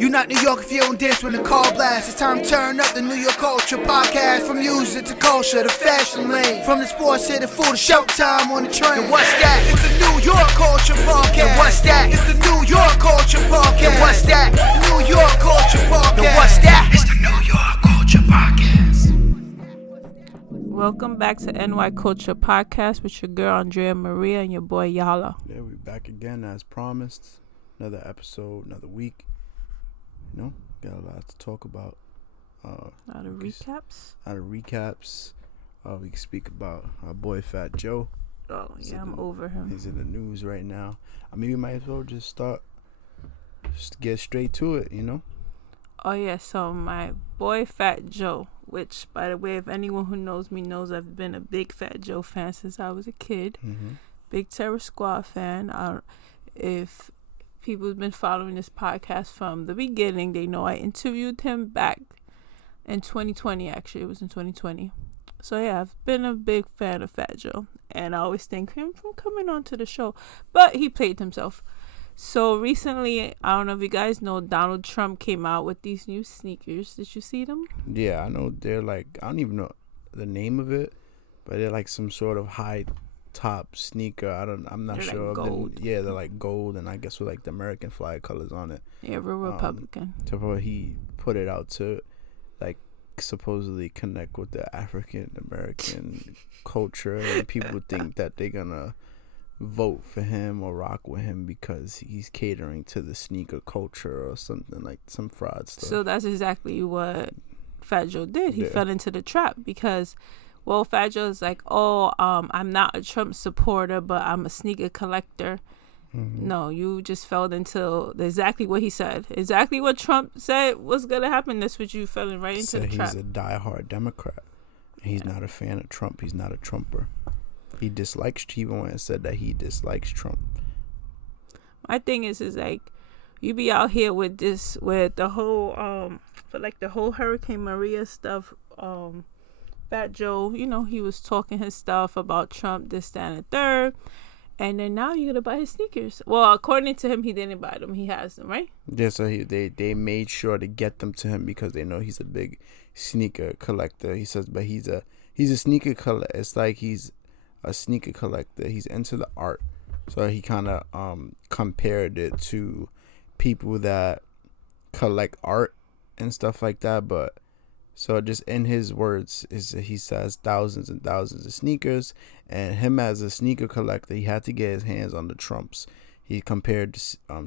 You not New York if you don't dance when the call blasts. It's time to turn up the New York Culture Podcast. From music to culture to fashion lane. From the sports to the food to showtime on the train. And what's that? It's the New York Culture Podcast. And what's that? It's the New York Culture Podcast. And what's that? New York Culture Podcast. And what's that? It's the New York Culture Podcast. Welcome back to NY Culture Podcast with your girl ANDREA Maria and your boy YALA. Yeah, we're back again as promised. Another episode, another week. You know, got a lot to talk about. A lot of recaps. We can speak about our boy Fat Joe. Oh, yeah, I'm over him. He's in the news right now. I mean, we might as well just get straight to it, you know? Oh, yeah, so my boy Fat Joe, which, by the way, if anyone who knows me knows I've been a big Fat Joe fan since I was a kid. Mm-hmm. Big Terror Squad fan. If people have been following this podcast from the beginning, they know I interviewed him back in 2020. Actually, it was in 2020. So yeah, I've been a big fan of Fat Joe, and I always thank him for coming on to the show, but he played himself. So recently, I don't know if you guys know, Donald Trump came out with these new sneakers. Did you see them? Yeah, I know. They're like, I don't even know the name of it, but they're like some sort of high top sneaker. I'm not sure. Like gold. They're like gold, and I guess with like the American flag colors on it. Yeah, real Republican. So he put it out to like supposedly connect with the African American culture, and people think that they're gonna vote for him or rock with him because he's catering to the sneaker culture or something, like some fraud stuff. So that's exactly what Fat Joe did. He fell into the trap because, well, Fat Joe is like, I'm not a Trump supporter, but I'm a sneaker collector. Mm-hmm. No, you just fell into exactly what he said. Exactly what Trump said was going to happen. That's what you fell right into the trap. He's a diehard Democrat. He's not a fan of Trump. He's not a Trumper. He dislikes, he even went and said that he dislikes Trump. My thing is like, you be out here with the whole, for like the whole Hurricane Maria stuff, Fat Joe, you know, he was talking his stuff about Trump, this, that, and the third. And then now you're going to buy his sneakers. Well, according to him, he didn't buy them. He has them, right? Yeah, so they made sure to get them to him because they know he's a big sneaker collector. He says, but he's a sneaker collector. It's like he's a sneaker collector. He's into the art. So he kind of compared it to people that collect art and stuff like that. But so just in his words, he says thousands and thousands of sneakers, and him as a sneaker collector, he had to get his hands on the Trumps. He compared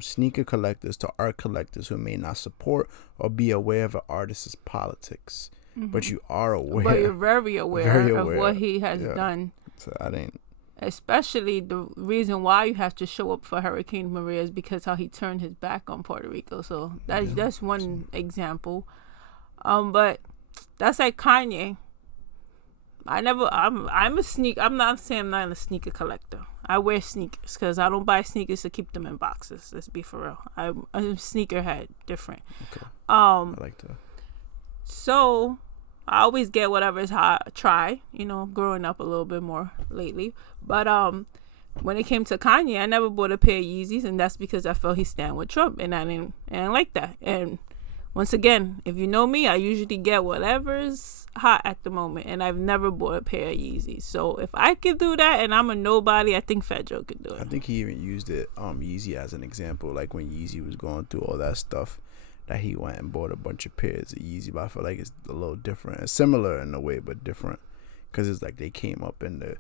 sneaker collectors to art collectors who may not support or be aware of an artist's politics. Mm-hmm. But you are aware. But you're very aware of what he has done. So I didn't. Especially the reason why you have to show up for Hurricane Maria is because how he turned his back on Puerto Rico. So that's one example. But that's like Kanye. I'm not saying I'm not a sneaker collector. I wear sneakers because I don't buy sneakers to keep them in boxes. Let's be for real. I'm a sneakerhead, different. Okay. I like that. So I always get whatever's hot. Try, growing up a little bit more lately. But when it came to Kanye, I never bought a pair of Yeezys, and that's because I felt he stand with Trump, and I didn't like that. And once again, if you know me, I usually get whatever's hot at the moment, and I've never bought a pair of Yeezys. So if I could do that, and I'm a nobody, I think Fat Joe could do it. I think he even used it, Yeezy as an example, like when Yeezy was going through all that stuff, that he went and bought a bunch of pairs of Yeezy. But I feel like it's a little different. It's similar in a way, but different, because it's like they came up in the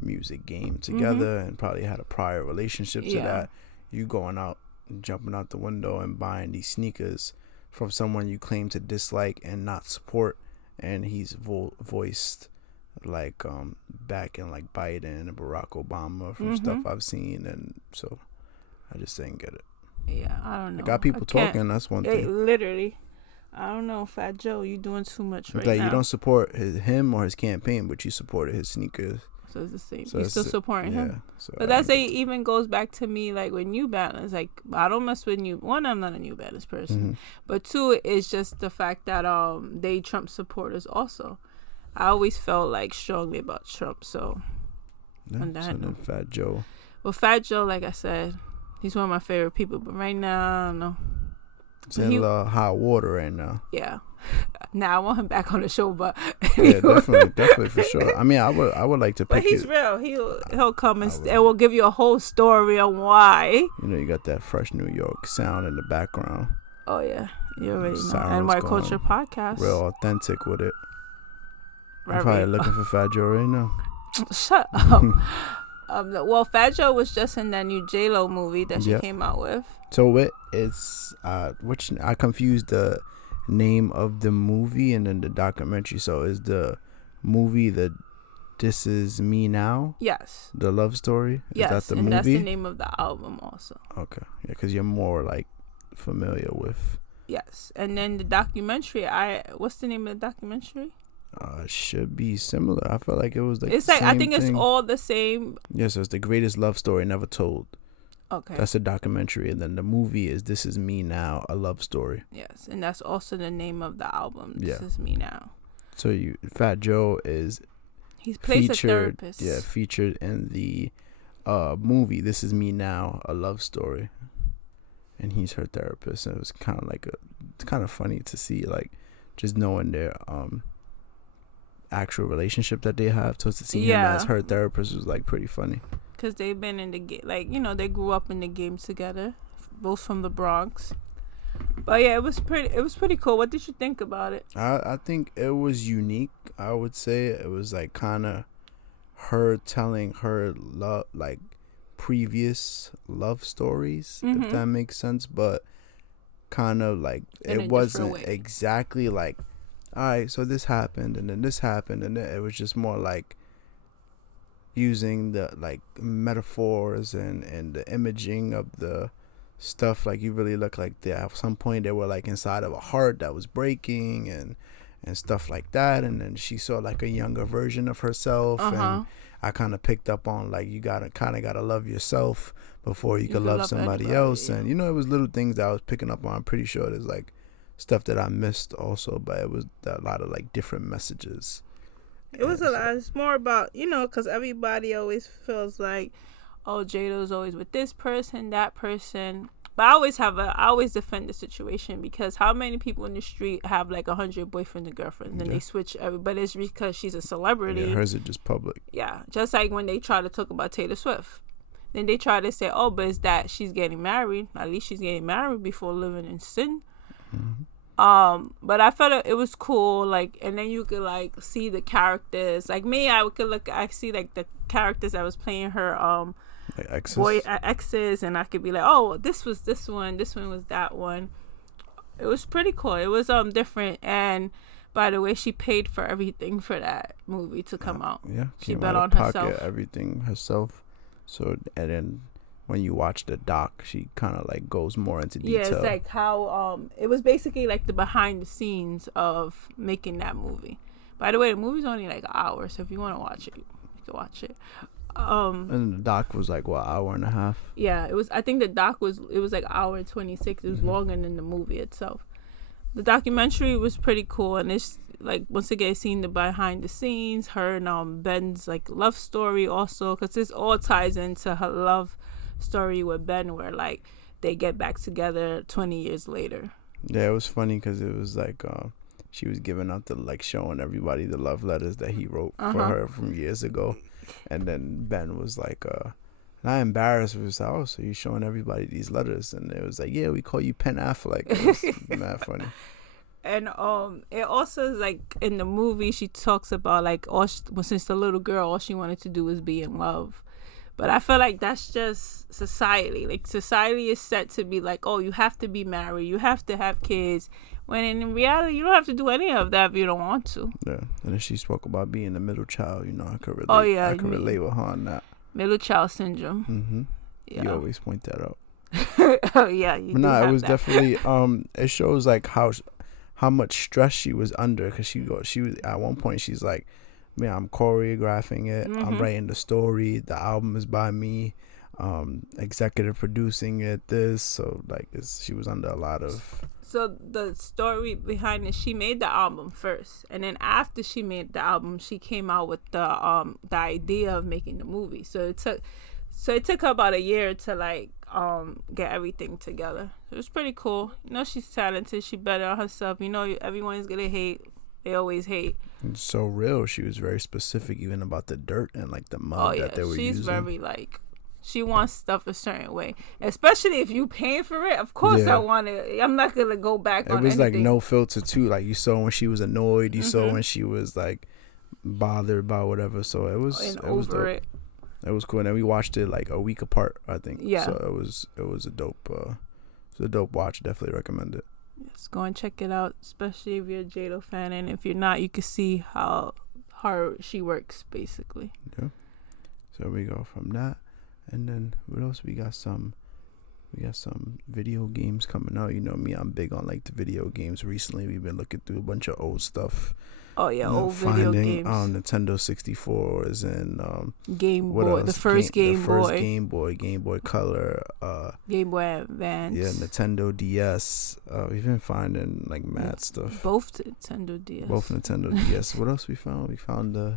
music game together, mm-hmm. and probably had a prior relationship to that. You going out and jumping out the window and buying these sneakers from someone you claim to dislike and not support, and he's voiced like backing like Biden and Barack Obama from stuff I've seen, and so I just didn't get it. Yeah, I don't know. I got people talking. That's one thing. Literally, I don't know, Fat Joe, you doing too much right now. You don't support him or his campaign, but you supported his sneakers. So it's the same. You're still supporting him. So but that even goes back to me, like with New Balance. Like, I don't mess with one, I'm not a New Balance person. Mm-hmm. But two, it's just the fact that they Trump supporters also. I always felt like strongly about Trump. So, on that note. Fat Joe. Well, Fat Joe, like I said, he's one of my favorite people. But right now, I don't know. It's in a little hot water right now. Yeah. Now I want him back on the show, but Yeah, definitely for sure. I mean, I would like to pick. But he's real. He'll come and we'll give you a whole story on why. You know, you got that fresh New York sound in the background. Oh yeah, you already know. Sirens NY going Culture Podcast. Real authentic with it. Right, I'm probably looking for Fat Joe right now. Shut up. Well, Fat Joe was just in that new J-Lo movie that she came out with. So it's which I confused the name of the movie and then the documentary. So is the movie the This Is Me Now? Yes. The love story? Is that the movie? That's the name of the album also. Okay. Yeah, because you're more like familiar with. Yes. And then the documentary, what's the name of the documentary? Should be similar. I feel like it was like it's like I think it's all the same. Yes, it's the greatest love story never told. Okay. That's a documentary, and then the movie is This Is Me Now, a love story. Yes, and that's also the name of the album. This Is Me Now. So Fat Joe is he plays a therapist. Yeah, featured in the movie This Is Me Now, a love story, and he's her therapist. And it was kind of like it's kind of funny to see, like, just knowing their actual relationship that they have. So to see him as her therapist was like pretty funny. Because they've been in the game, like, you know, they grew up in the game together, both from the Bronx. But yeah, it was pretty cool. What did you think about it? I think it was unique. I would say it was like kind of her telling her love, like previous love stories, if that makes sense. But kind of like it wasn't exactly like, all right, so this happened and then this happened, and then it was just more like using the like metaphors and the imaging of the stuff. Like, you really look like at some point they were like inside of a heart that was breaking and stuff like that, and then she saw like a younger version of herself. And I kind of picked up on like you gotta love yourself before you can love somebody else. And you know, it was little things that I was picking up on. I'm pretty sure there's like stuff that I missed also, but it was a lot of like different messages. It was a lot. It's more about, you know, because everybody always feels like, oh, J-Lo's always with this person, that person. But I always defend the situation, because how many people in the street have like 100 boyfriends and girlfriends, and they switch but it's because she's a celebrity. Yeah, hers are just public. Yeah, just like when they try to talk about Taylor Swift, then they try to say, oh, but it's that she's getting married. At least she's getting married before living in sin. But I felt it was cool, like, and then you could like see the characters. Like me, I see like the characters that was playing her like exes. exes, and I could be like, oh, this was this one was that one. It was pretty cool. It was different. And by the way, she paid for everything for that movie to come out. Yeah, she bet on herself. Everything herself. So, and then when you watch the doc, she kind of like goes more into detail. Yeah, it's like how it was basically like the behind the scenes of making that movie. By the way, the movie's only like an hour, so if you want to watch it, you can watch it. And the doc was like what, hour and a half? Yeah, it was. I think the doc was like hour and 26. It was longer than the movie itself. The documentary was pretty cool, and it's like, once again, seeing the behind the scenes, her and Ben's like love story also, because this all ties into her love story with Ben, where like they get back together 20 years later. Yeah, it was funny because it was like she was giving out showing everybody the love letters that he wrote for her from years ago, and then Ben was like not embarrassed. It was like, oh, so you're showing everybody these letters, and it was like, yeah, we call you Pen Affleck. It was mad funny. And it also is like in the movie she talks about like since the little girl, all she wanted to do was be in love. But I feel like that's just society. Like, society is set to be like, oh, you have to be married, you have to have kids. When in reality, you don't have to do any of that if you don't want to. Yeah, and then she spoke about being a middle child. You know, I could relate. I could relate with her on that. Middle child syndrome. Yeah. You always point that out. Oh yeah, you. But it was definitely. It shows like how much stress she was under, because she was at one point she's like, man, I'm choreographing it. I'm writing the story. The album is by me. Executive producing it. So like she was under a lot of. So the story behind it, she made the album first, and then after she made the album, she came out with the idea of making the movie. So it took her about a year to like get everything together. It was pretty cool. You know, she's talented. She better on herself. You know, everyone's gonna hate. They always hate. It's so real. She was very specific, even about the dirt and like the mud that they were using. She's very like. She wants stuff a certain way, especially if you paying for it. Of course, I want it. I'm not gonna go back on anything. It was like no filter too. Like you saw when she was annoyed. You saw when she was like bothered by whatever. So it was dope. It was cool. And then we watched it like a week apart, I think. Yeah. So it was a dope watch. Definitely recommend it. Yes, go and check it out, especially if you're a J-Lo fan, and if you're not, you can see how hard she works, basically. Yeah. So we go from that. And then what else? We got some video games coming out. You know me, I'm big on like the video games. Recently we've been looking through a bunch of old stuff. Oh yeah, old video games. Nintendo 64s and Game Boy, the first Game Boy, Game Boy Color, Game Boy Advance. Yeah, Nintendo DS. We've been finding like mad stuff. Both Nintendo DS. What else we found? We found we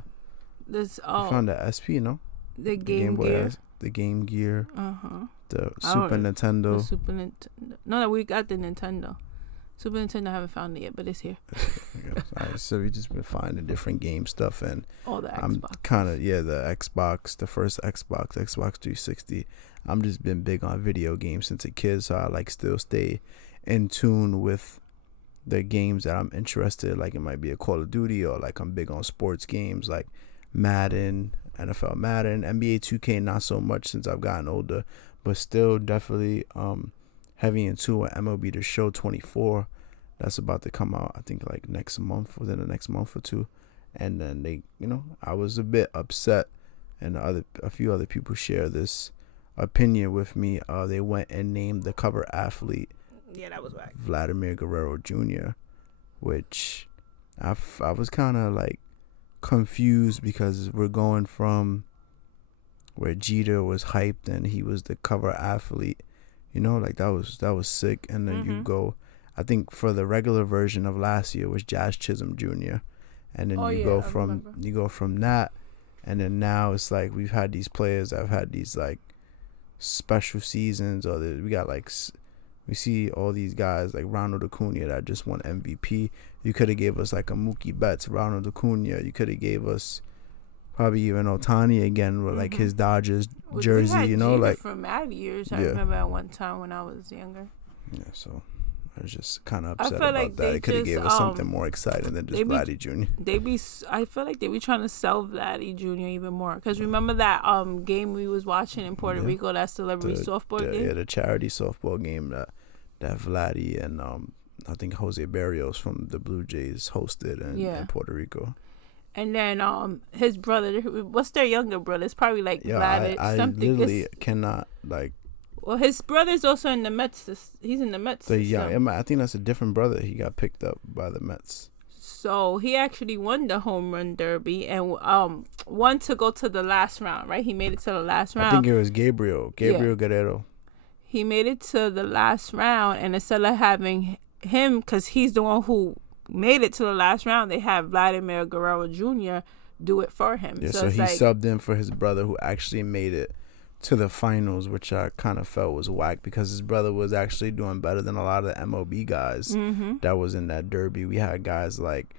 found the SP, no? The Game Gear. The Game Gear. The Super Nintendo. The Super Nintendo. No, we got the Nintendo. Super Nintendo, I haven't found it yet, but it's here. Alright, so we just been finding different game stuff, and all the Xbox. I'm kind of the Xbox, the first Xbox 360. I'm just been big on video games since a kid, so I like still stay in tune with the games that I'm interested. Like it might be a Call of Duty, or like I'm big on sports games like Madden, NFL Madden, NBA 2K. Not so much since I've gotten older, but still definitely heavy into an MLB The Show 24 that's about to come out, I think like next month, within the next month or two. And then they, I was a bit upset, and a few other people share this opinion with me. They went and named the cover athlete, that was whack, Vladimir Guerrero Jr., which I was kind of like confused, because we're going from where Jeter was hyped and he was the cover athlete. Like that was sick. And then you go, I think for the regular version of last year was Jazz Chisholm Jr. And then you go from that, and then now it's like we've had these players that have had these like special seasons, or we see all these guys like Ronald Acuna that just won MVP. You could have gave us like a Mookie Betts, Ronald Acuna. You could have gave us probably even Ohtani again with like his Dodgers jersey, we had Jeter like for mad years. I remember at one time when I was younger. Yeah, so I was just kind of upset about that. It could have gave us something more exciting than just Vladdy Jr. I feel like they be trying to sell Vladdy Jr. even more. Because remember that game we was watching in Puerto Rico, that celebrity softball game? Yeah, the charity softball game that Vladdy and I think Jose Barrios from the Blue Jays hosted in Puerto Rico. And then his brother, what's their younger brother? It's probably like Vladdy something. I literally cannot like. Well, his brother's also in the Mets. He's in the Mets. I think that's a different brother. He got picked up by the Mets. So he actually won the home run derby and won to go to the last round, right? He made it to the last round. I think it was Gabriel Guerrero. He made it to the last round, and instead of having him, because he's the one who made it to the last round, they have Vladimir Guerrero Jr. do it for him. Yeah, so he subbed in for his brother, who actually made it to the finals, which I kind of felt was whack, because his brother was actually doing better than a lot of the MLB guys that was in that derby. We had guys like,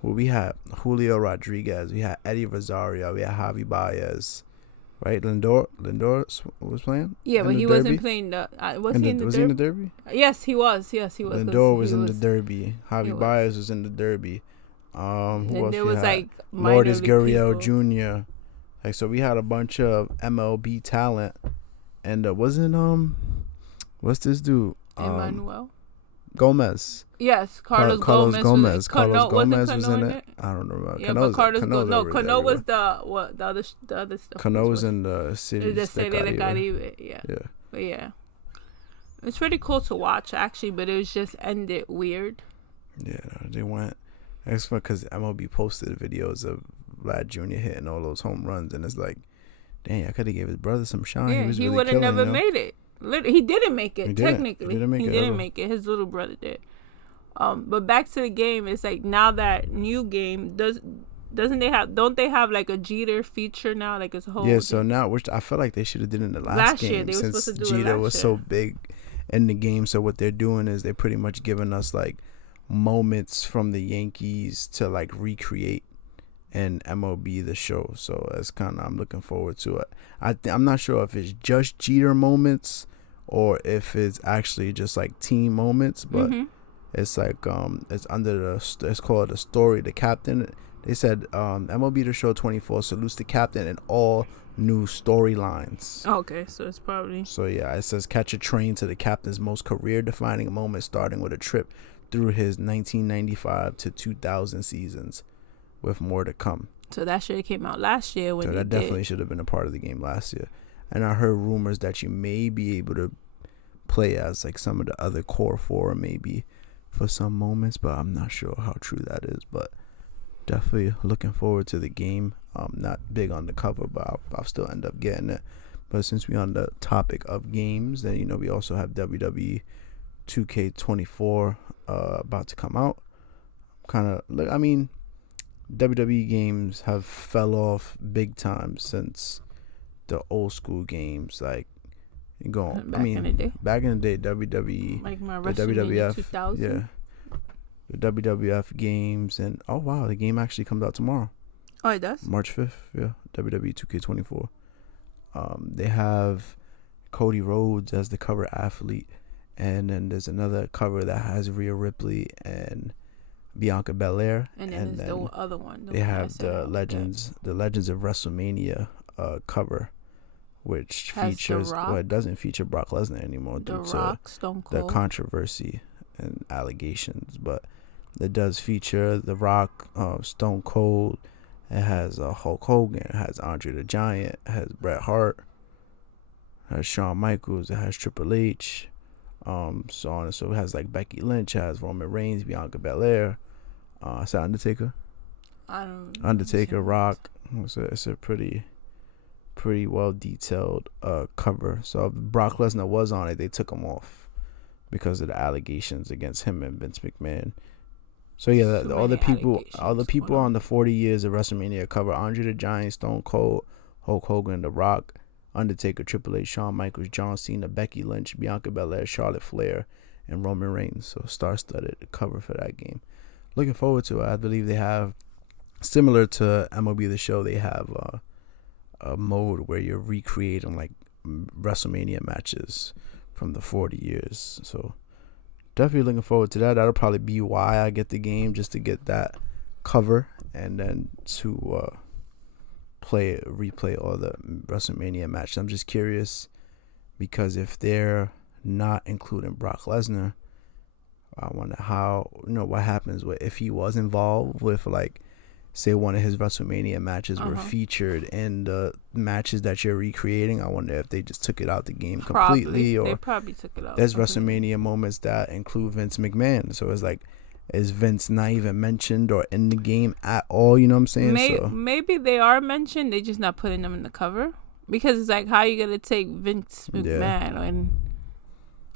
we had Julio Rodriguez, we had Eddie Rosario, we had Javi Baez, right? Lindor was playing. Yeah, but he wasn't playing the. Was he in the derby? Yes, he was. Lindor was in the derby. Javi Baez was in the derby. Who and else there was like Lourdes Gurriel Jr. Like, so we had a bunch of MLB talent, and wasn't what's this dude? Emmanuel Gomez. Yes, Carlos Gomez. Carlos Gomez was in it. I don't remember. Yeah, but Cano was the other stuff. Cano was in the Serie de Caribe. Yeah. But yeah, it's pretty cool to watch actually, but it was just ended weird. Yeah, they went. That's because MLB posted videos of Vlad Jr. hitting all those home runs, and it's like, dang, I could have gave his brother some shine. Yeah, he would have never made it. He didn't make it. Technically, he didn't make it. His little brother did. But back to the game, it's like now that new game Don't they have like a Jeter feature now? Like it's a whole. Yeah, so now, which I feel like they should have did in the last game year, they were since supposed to do it Jeter last was year. so big in the game. So what they're doing is they're pretty much giving us like moments from the Yankees to like recreate and MLB the show. So that's kind of, I'm looking forward to it. I'm not sure if it's just Jeter moments or if it's actually just like team moments, but it's like it's under it's called the story, the captain. They said MLB The Show 24 salutes the captain and all new storylines. Okay, so it's probably. So yeah, it says catch a train to the captain's most career-defining moment, starting with a trip through his 1995 to 2000 seasons, with more to come. So that should have came out last year when So that definitely should have been a part of the game last year. And I heard rumors that you may be able to play as like some of the other core four maybe for some moments, but I'm not sure how true that is. But definitely looking forward to the game. Not big on the cover, but I'll still end up getting it. But since we're on the topic of games, then we also have WWE 2K24 about to come out. WWE games have fell off big time since the old school games, like back in the day, WWE, like my the WWF, 2000. yeah, the WWF games, and oh wow, the game actually comes out tomorrow. Oh, it does? March 5th, yeah, WWE 2K24. They have Cody Rhodes as the cover athlete, and then there's another cover that has Rhea Ripley and Bianca Belair, and then there's the other one. They have the Legends of WrestleMania cover, which features, well, it doesn't feature Brock Lesnar anymore due to Stone Cold, the controversy and allegations, but it does feature The Rock, Stone Cold. It has Hulk Hogan, it has Andre the Giant, it has Bret Hart, it has Shawn Michaels, it has Triple H, so on. So it has like Becky Lynch, it has Roman Reigns, Bianca Belair, is that Undertaker? Undertaker, Rock. It's a pretty well detailed cover. So if Brock Lesnar was on it, they took him off because of the allegations against him and Vince McMahon. So yeah, all the people on the 40 years of WrestleMania cover: Andre the Giant, Stone Cold, Hulk Hogan, The Rock, Undertaker, Triple H, Shawn Michaels, John Cena, Becky Lynch, Bianca Belair, Charlotte Flair, and Roman Reigns. So star-studded cover for that game. Looking forward to it. I believe they have, similar to MLB The Show, they have a mode where you're recreating like WrestleMania matches from the 40 years. So definitely looking forward to that. That'll probably be why I get the game, just to get that cover and then to replay all the WrestleMania matches. I'm just curious because if they're not including Brock Lesnar, I wonder how, what happens if he was involved with, like, say one of his WrestleMania matches were featured in the matches that you're recreating. I wonder if they just took it out the game completely, or they probably took it out. There's WrestleMania moments that include Vince McMahon, so it's like, is Vince not even mentioned or in the game at all? You know what I'm saying? Maybe they are mentioned. They're just not putting them in the cover, because it's like, how are you gonna take Vince McMahon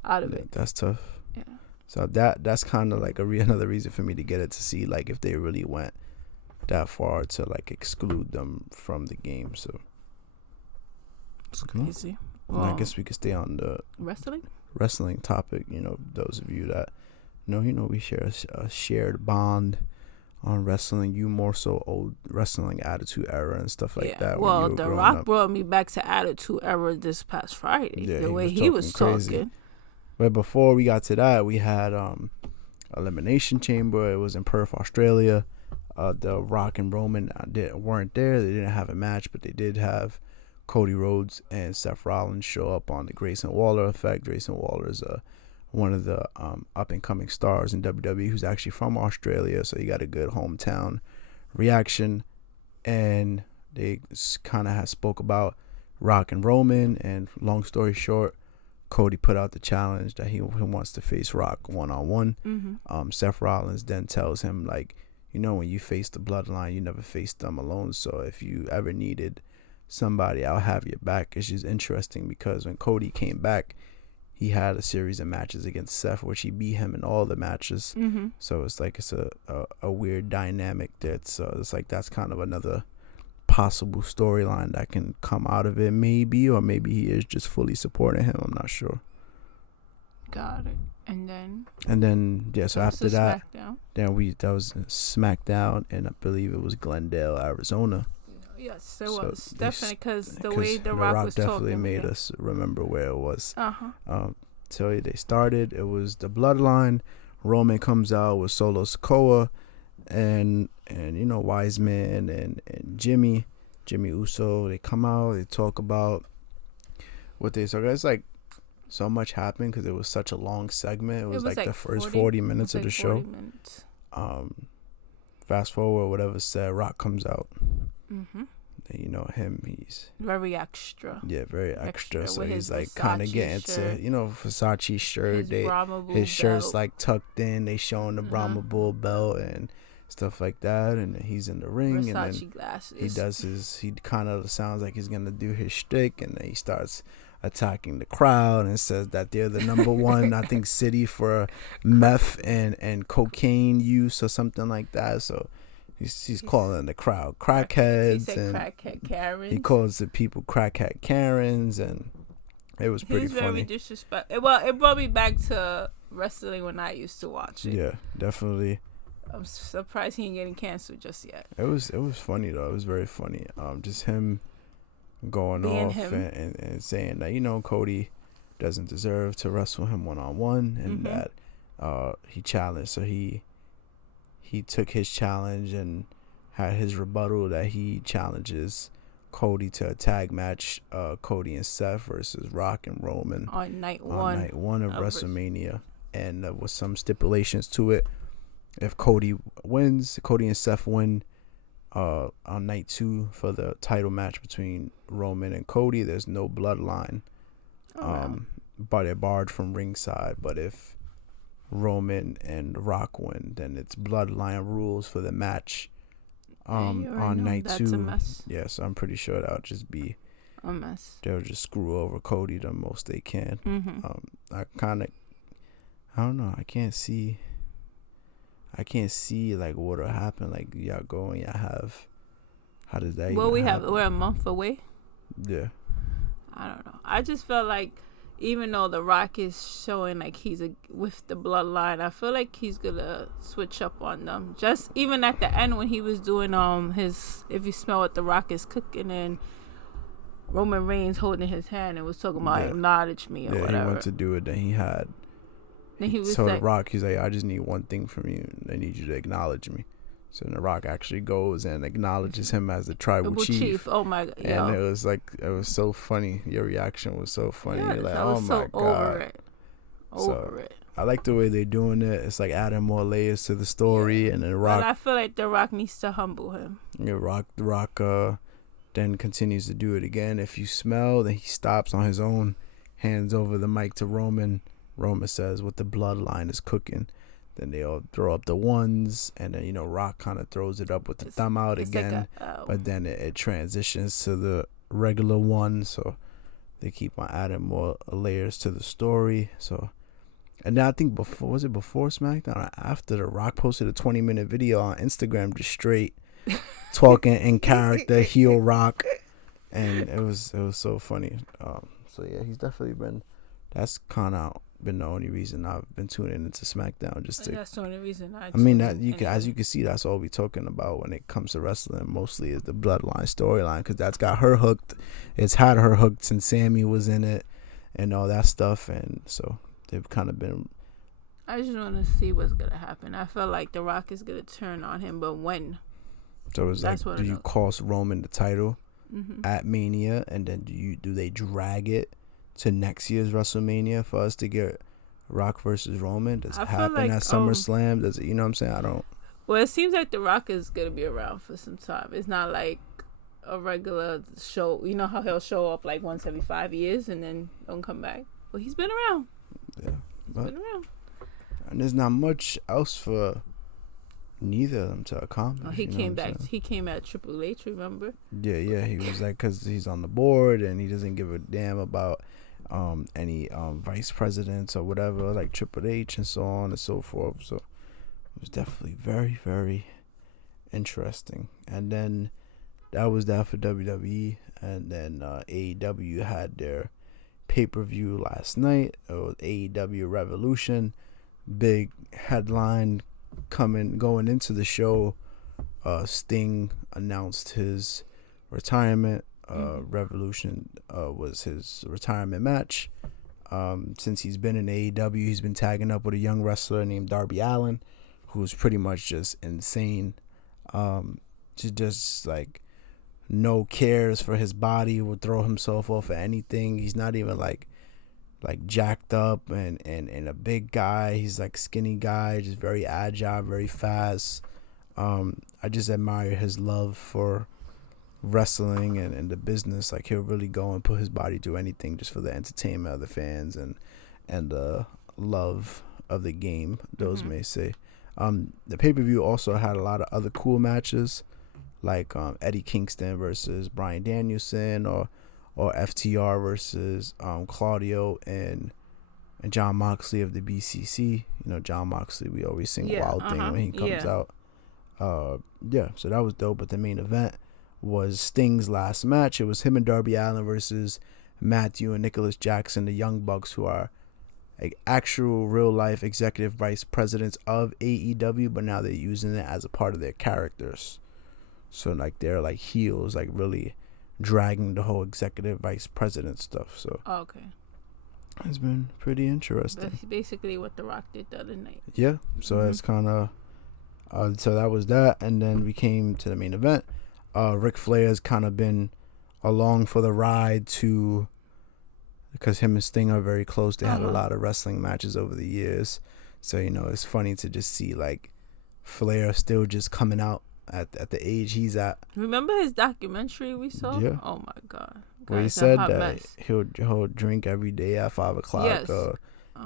out of it? That's tough. Yeah. So that's kind of like another reason for me to get it, to see like if they really went that far to like exclude them from the game. So it's crazy. Well, I guess we could stay on the wrestling topic. Those of you that know, we share a shared bond on wrestling. You more so old wrestling Attitude Era and stuff like that. Well, The Rock brought me back to Attitude Era this past Friday. The way he was talking. But before we got to that, we had Elimination Chamber. It was in Perth, Australia. The Rock and Roman weren't there. They didn't have a match, but they did have Cody Rhodes and Seth Rollins show up on the Grayson Waller effect. Grayson Waller is one of the up-and-coming stars in WWE who's actually from Australia, so he got a good hometown reaction. And they kind of spoke about Rock and Roman, and long story short, Cody put out the challenge that he wants to face Rock one-on-one. Seth Rollins then tells him, like, when you face the Bloodline, you never face them alone. So if you ever needed somebody, I'll have your back. It's just interesting because when Cody came back, he had a series of matches against Seth, which he beat him in all the matches. Mm-hmm. So it's like it's a weird dynamic that so it's like that's kind of another possible storyline that can come out of it, maybe, or maybe he is just fully supporting him. I'm not sure. Got it. And then yeah, so after that, SmackDown. then that was SmackDown, and I believe it was Glendale, Arizona. Yes, it So was definitely because the way the Rock was definitely talking made us remember where it was. Uh-huh. So they started. It was the Bloodline. Roman comes out with Solo Sikoa, and you know, Wiseman and Jimmy Uso. They come out. They talk about what they so it's like so much happened because it was such a long segment. It was like the first 40 minutes of the show. Fast forward, whatever said, Rock comes out. Mm-hmm. And you know him, he's very extra. Yeah, very extra. So he's like Versace kind of getting shirt, to, you know, Versace shirt. His shirt's belt. like tucked in. They showing the Brahma Bull belt and stuff like that. And then he's in the ring. Versace and then glasses. he kind of sounds like he's gonna do his shtick, and then he starts attacking the crowd and says that they're the number one, I think, city for meth and cocaine use or something like that. So he's calling the crowd crackheads, and crackhead Karens. he calls the people crackhead Karens, and it was pretty funny. Very disrespectful. Well, it brought me back to wrestling when I used to watch it. Yeah, definitely. I'm surprised he ain't getting canceled just yet. It was funny though. It was very funny. Just him going Being off him. And saying that, you know, Cody doesn't deserve to wrestle him one-on-one, and that he challenged. So he took his challenge and had his rebuttal that he challenges Cody to a tag match, Cody and Seth versus Rock and Roman on night one of WrestleMania, and with some stipulations to it. If Cody and Seth win on night 2 for the title match between Roman and Cody, there's no bloodline. But they're barred from ringside. But if Roman and Rock win, then it's bloodline rules for the match on night 2. Yeah, so I'm pretty sure that'll just be a mess. They'll just screw over Cody the most they can. I don't know. I can't see like what'll happen. Like y'all go and y'all have. How does that? Well, we're a month away. Yeah. I don't know. I just felt like even though The Rock is showing like he's with the bloodline, I feel like he's gonna switch up on them. Just even at the end when he was doing his "If You Smell What the Rock Is Cooking" and Roman Reigns holding his hand and was talking about acknowledge me or whatever. He went to do it. Then he had. Then he was told The Rock, he's like, I just need one thing from you. I need you to acknowledge me. So The Rock actually goes and acknowledges him as the tribal chief. Oh my god! And it was so funny. Your reaction was so funny. Yeah, You're like, I was oh so my god! Over it. I like the way they're doing it. It's like adding more layers to the story, and then Rock. But I feel like The Rock needs to humble him. Yeah, The Rock then continues to do it again. If you smell, then he stops on his own, hands over the mic to Roman. Roman says what the bloodline is cooking. Then they all throw up the ones, and then, you know, Rock kind of throws it up with the thumb out again. But then it transitions to the regular one, so they keep on adding more layers to the story. So, and then I think before SmackDown or after, The Rock posted a 20-minute video on Instagram just straight talking in character, heel Rock, and it was so funny. So yeah, he's definitely been. That's kind of been the only reason I've been tuning into SmackDown. That's the only reason I mean that as you can see, that's all we talking about when it comes to wrestling. Mostly is the bloodline storyline, because that's got her hooked. It's had her hooked since Sammy was in it, and all that stuff. And so they've kind of been. I just want to see what's gonna happen. I feel like The Rock is gonna turn on him, but when? So it's like, do you cost Roman the title at Mania, and then do they drag it to next year's WrestleMania for us to get Rock versus Roman? Does it happen at SummerSlam? Does it? You know what I'm saying? I don't. Well, it seems like The Rock is gonna be around for some time. It's not like a regular show. You know how he'll show up like once every 5 years and then don't come back. Well, he's been around. Yeah, he's been around. And there's not much else for neither of them to accomplish. Oh, he came back. He came at Triple H. Remember? Yeah. He was like, because he's on the board and he doesn't give a damn about any vice presidents or whatever, like Triple H and so on and so forth. So it was definitely very, very interesting. And then that was that for WWE. And then AEW had their pay-per-view last night. It was AEW Revolution. Big headline going into the show. Sting announced his retirement. Revolution was his retirement match. Since he's been in AEW, he's been tagging up with a young wrestler named Darby Allin, who's pretty much just insane. Just like no cares for his body, would throw himself off of anything. He's not even like jacked up and a big guy. He's like skinny guy, just very agile, very fast. I just admire his love for wrestling and the business. Like, he'll really go and put his body through anything just for the entertainment of the fans and the love of the game, those may say. The pay-per-view also had a lot of other cool matches, like Eddie Kingston versus Bryan Danielson, or FTR versus Claudio and John Moxley of the BCC. You know, John Moxley, we always sing Wild Thing when he comes out. So that was dope. But the main event was Sting's last match. It was him and Darby Allin versus Matthew and Nicholas Jackson, the Young Bucks, who are like actual real life executive vice presidents of AEW, but now they're using it as a part of their characters. So like they're like heels, like really dragging the whole executive vice president stuff. So okay, it's been pretty interesting. That's basically what The Rock did the other night. Yeah, so it's kind of so that was that, and then we came to the main event. Ric Flair's kind of been along for the ride too, because him and Sting are very close. They had a lot of wrestling matches over the years, so you know it's funny to just see like Flair still just coming out at the age he's at. Remember his documentary we saw? Yeah. Oh my God. Where he said that he'll drink every day at 5 o'clock. Yes.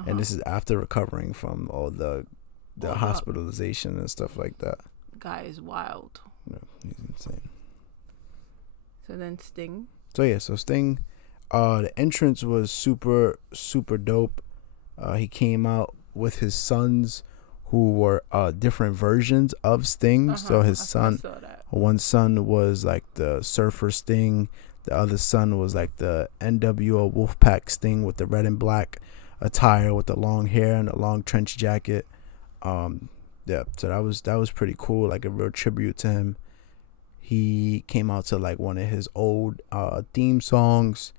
And this is after recovering from all the hospitalization and stuff like that. Guy is wild. Yeah, he's insane. So then Sting. So Sting, the entrance was super, super dope. He came out with his sons, who were different versions of Sting. So his one son was like the Surfer Sting. The other son was like the NWO Wolfpack Sting with the red and black attire with the long hair and the long trench jacket. So that was pretty cool, like a real tribute to him. He came out to like one of his old theme songs.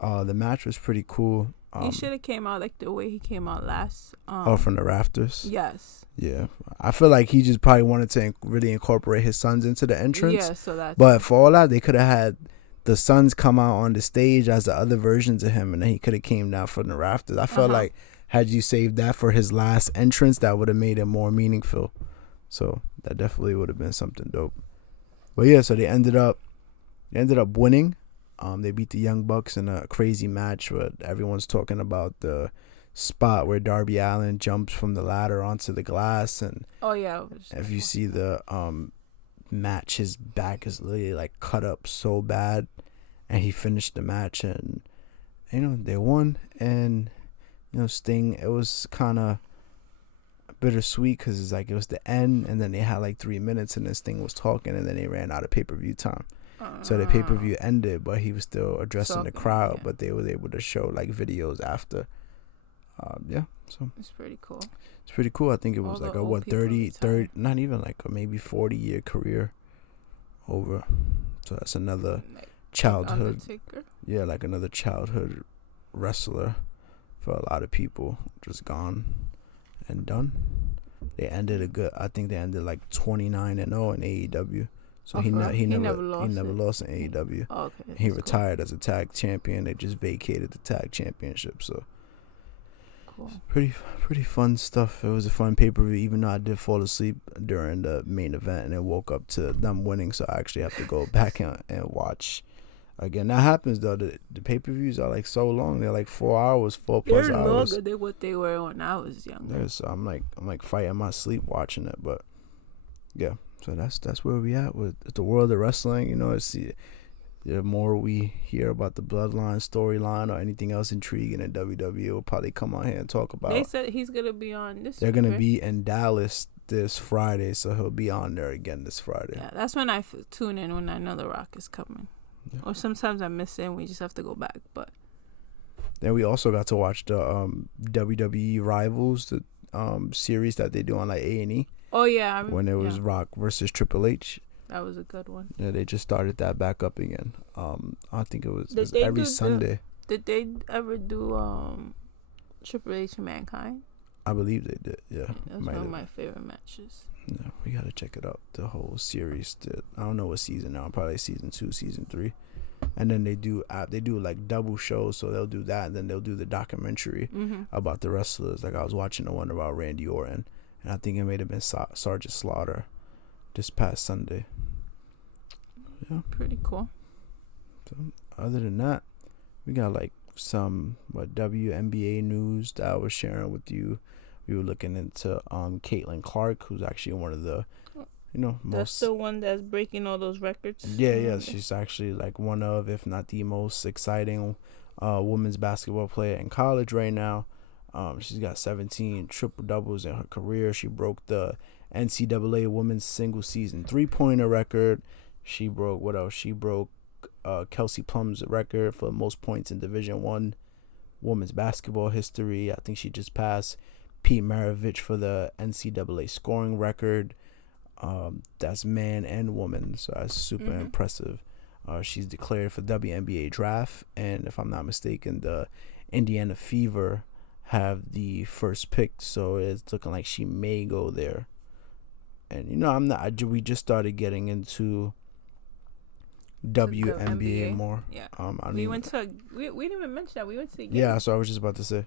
The match was pretty cool. He should have came out like the way he came out last. From the rafters? Yes. Yeah. I feel like he just probably wanted to really incorporate his sons into the entrance. Yeah, so that's... But for all that, they could have had the sons come out on the stage as the other versions of him, and then he could have came down from the rafters. I felt like had you saved that for his last entrance, that would have made it more meaningful. So that definitely would have been something dope. But yeah, so they ended up winning. They beat the Young Bucks in a crazy match where everyone's talking about the spot where Darby Allin jumps from the ladder onto the glass, and if you see the match, his back is literally like cut up so bad, and he finished the match, and you know they won. And you know Sting, it was kind of bittersweet because it's like it was the end, and then they had like 3 minutes, and this thing was talking, and then they ran out of pay-per-view time. So the pay-per-view ended, but he was still addressing the crowd. Yeah. But they were able to show like videos after. So it's pretty cool. It's pretty cool. I think it was like a 30, not even like a maybe 40-year career over. So that's another childhood. Yeah, like another childhood wrestler for a lot of people, just gone and done. They ended I think they ended like 29-0 in AEW. So he never lost in AEW. Oh, okay. He retired as a tag champion. They just vacated the tag championship. So cool. Pretty fun stuff. It was a fun pay-per-view, even though I did fall asleep during the main event and then woke up to them winning. So I actually have to go back and watch again. That happens though. The pay-per-views are like so long. They're like 4 hours, 4+ They're hours. They're longer than what they were when I was younger. Yeah, so I'm like fighting my sleep watching it, but yeah. So that's where we at with the world of wrestling. You know, the more we hear about the Bloodline storyline or anything else intriguing in WWE, we'll probably come on here and talk about. They said he's gonna be on this. They're gonna be in Dallas this Friday, so he'll be on there again this Friday. Yeah, that's when I tune in when I know The Rock is coming. Yeah. Or sometimes I miss it and we just have to go back. But then we also got to watch the WWE Rivals, the series that they do on like A&E. Oh yeah, when it was Rock versus Triple H. That was a good one. Yeah, they just started that back up again. I think it was every Sunday. Did they ever do Triple H and Mankind? I believe they did. Yeah, that's one of my favorite matches. Yeah, we gotta check it out. The whole series. I don't know what season now. Probably season 2, season 3. And then they do like double shows, so they'll do that, and then they'll do the documentary about the wrestlers. Like I was watching the one about Randy Orton, and I think it may have been Sergeant Slaughter this past Sunday. Yeah, pretty cool. So other than that, we got like some WNBA news that I was sharing with you. We were looking into Caitlin Clark, who's actually one of the most. That's the one that's breaking all those records. Yeah. She's actually like one of, if not the most exciting women's basketball player in college right now. She's got 17 triple doubles in her career. She broke the NCAA women's single season 3-pointer record. She broke what else? She broke Kelsey Plum's record for most points in Division I women's basketball history. I think she just passed Pete Maravich for the NCAA scoring record. That's man and woman, so that's super impressive. She's declared for WNBA draft, and if I'm not mistaken, the Indiana Fever have the first pick, so it's looking like she may go there. And we just started getting into WNBA more. Yeah. We didn't even mention that. We went to the game. Yeah, so I was just about to say.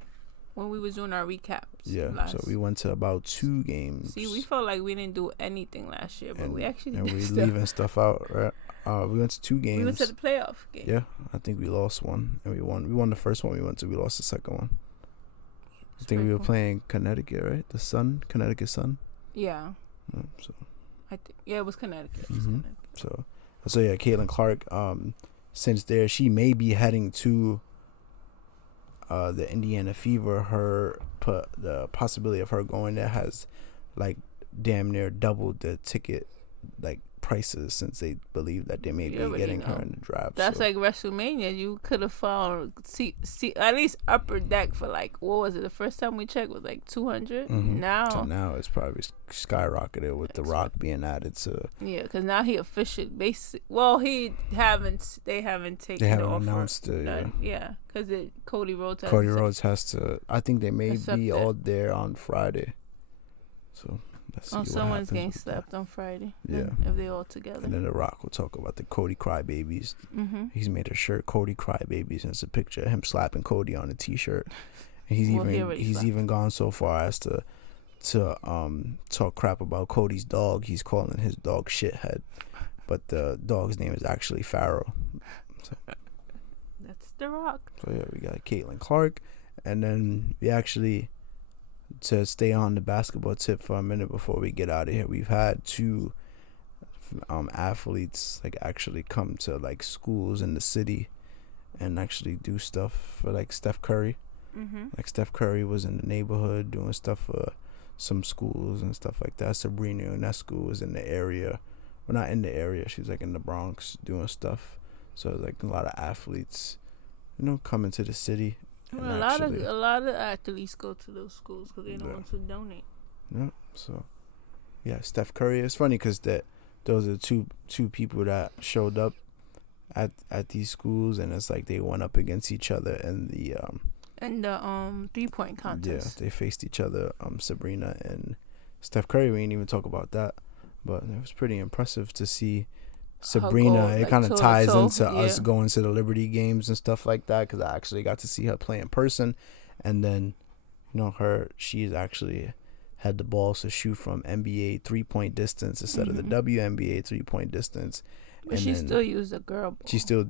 When we was doing our recaps. Yeah, so we went to about 2 games. See, we felt like we didn't do anything last year, but we actually did stuff. Leaving stuff out, right? We went to 2 games. We went to the playoff game. Yeah, I think we lost one, and we won. We won the first one we went to. We lost the second one. I think we were playing Connecticut, right? Connecticut Sun. Yeah. So. It was Connecticut. So yeah, Caitlin Clark. Since she may be heading to the Indiana Fever. The possibility of her going there has like damn near doubled the ticket like prices, since they believe that they may be getting her in the draft. That's like WrestleMania. You could have found see at least upper deck for like, what was it? The first time we checked was like 200. Now it's probably skyrocketed with The Rock being added to. Yeah, because now he officially they haven't taken. They haven't announced it. Yeah, because Cody Rhodes. Has to. I think they may be all there on Friday. So. Someone's getting slapped on Friday. Yeah. If they're all together. And then The Rock will talk about the Cody Crybabies. He's made a shirt, Cody Crybabies, and it's a picture of him slapping Cody on a t-shirt. And he's even gone so far as to talk crap about Cody's dog. He's calling his dog Shithead, but the dog's name is actually Pharaoh. So. That's The Rock. So yeah, we got Caitlin Clark, and then we actually, to stay on the basketball tip for a minute before we get out of here, we've had 2 athletes like actually come to like schools in the city and actually do stuff for like Steph Curry. Like Steph Curry was in the neighborhood doing stuff for some schools and stuff like that. Sabrina Ionescu was in the area. Well, not in the area. She was like in the Bronx doing stuff. So like a lot of athletes, coming to the city. Well, a lot of athletes go to those schools because they don't want to donate. Yeah. So, yeah, Steph Curry. It's funny because those are two people that showed up at these schools, and it's like they went up against each other in the 3-point contest. Yeah, they faced each other. Sabrina and Steph Curry. We didn't even talk about that, but it was pretty impressive to see. Sabrina, it kind of ties into us going to the Liberty games and stuff like that, because I actually got to see her play in person, and then she's actually had the balls to shoot from NBA 3-point distance instead of the WNBA 3-point distance. But she still used a girl ball. She still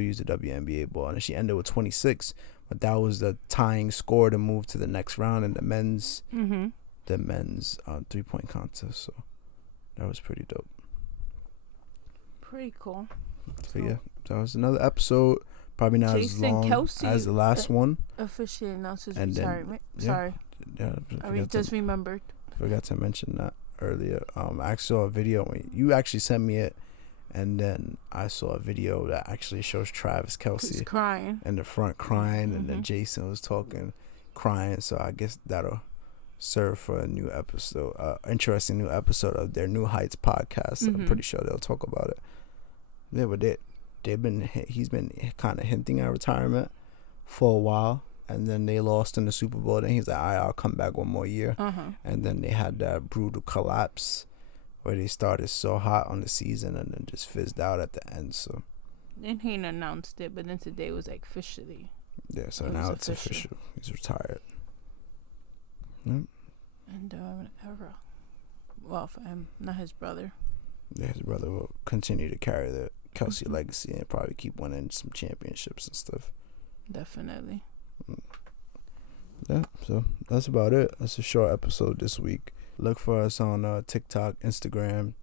used the WNBA ball, and she ended with 26. But that was the tying score to move to the next round in the men's 3-point contest. So that was pretty dope. Pretty cool. So yeah, that was another episode. Probably not as long Kelsey as the last one. Officially announced his And then- retirement. yeah. Sorry, Yeah, I just remembered. forgot to mention that earlier. I actually saw a video when you actually sent me it, and then I saw a video that actually shows Travis He's Kelce crying. in the front crying, and then Mhm. Jason was talking, crying. So I guess that'll serve for a new episode, interesting new episode of their New Heights podcast. I'm Mhm. pretty sure they'll talk about it. Yeah, but he's been kind of hinting at retirement for a while, and then they lost in the Super Bowl. Then he's like, I'll come back one more year. And then they had that brutal collapse where they started so hot on the season and then just fizzed out at the end. So Then he announced it, but then today was like officially. yeah, so It was now it's official. official. He's retired. Yep. And era. Well, for him, not his brother. Yeah, his brother will continue to carry the Kelsey Mhm. legacy and probably keep winning some championships and stuff. Definitely. Yeah, so that's about it. That's a short episode this week. Look for us on TikTok, Instagram.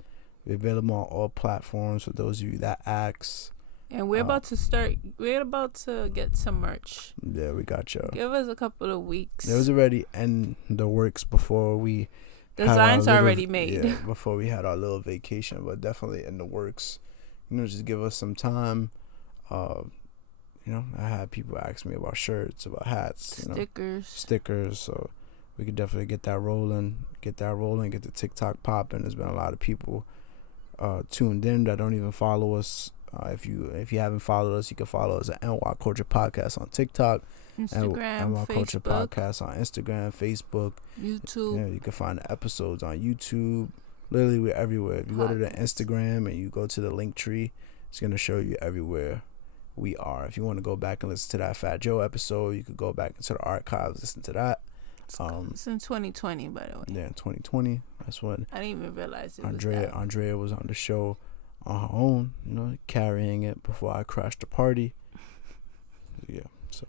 We're available on all platforms for those of you that ask. And we're about to start. We're about to get some merch. Yeah, we got y'all. Give us a couple of weeks. It was already in the works before we had our Designs little- already made. Yeah, before we had our little vacation, but definitely in the works. Just give us some time. I had people ask me about shirts, about hats, stickers. So we could definitely get that rolling, get the TikTok popping. There's been a lot of people tuned in that don't even follow us. If you haven't followed us, you can follow us at NY Culture Podcast on TikTok, Instagram, NY Culture Facebook, Podcast on Instagram, Facebook, YouTube. Yeah, you can find the episodes on YouTube. Literally, we're everywhere. If you go to the Instagram and you go to the link tree, it's gonna show you everywhere we are. If you want to go back and listen to that Fat Joe episode, you could go back into the archives, listen to that. It's in 2020, by the way. Yeah, in 2020. That's when I didn't even realize it Andrea was on the show on her own, carrying it before I crashed the party. Yeah, so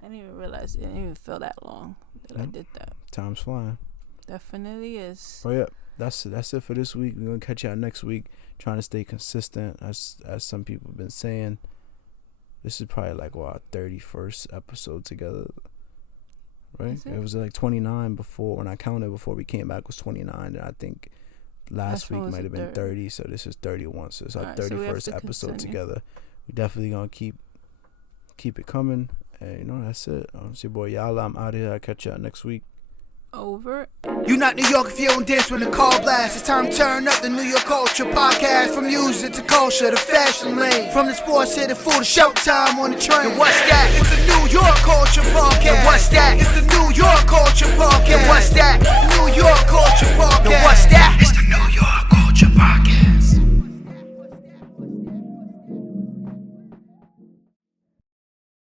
I didn't even realize it. I didn't even feel that long that I did that. Time's flying. Definitely is. Oh yeah, that's it for this week. We're gonna catch y'all next week. Trying to stay consistent, as some people have been saying. This is probably like our 31st episode together, right? It was like 29 before, when I counted before we came back was 29, and I think last week might have been 30. So this is 31. So it's our 31st episode together. We definitely gonna keep it coming, and that's it. It's your boy Yala. I'm out of here. I'll catch y'all next week. Over. You not New York if you don't dance when the call blast. It's time to turn up the New York Culture Podcast. From music to culture to fashion lane. From the sports to the food to showtime on the train. And what's that? It's the New York Culture Podcast. And what's that? It's the New York Culture Podcast. And what's that? New York Culture Podcast. And what's that? It's